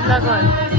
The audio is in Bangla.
good luck on.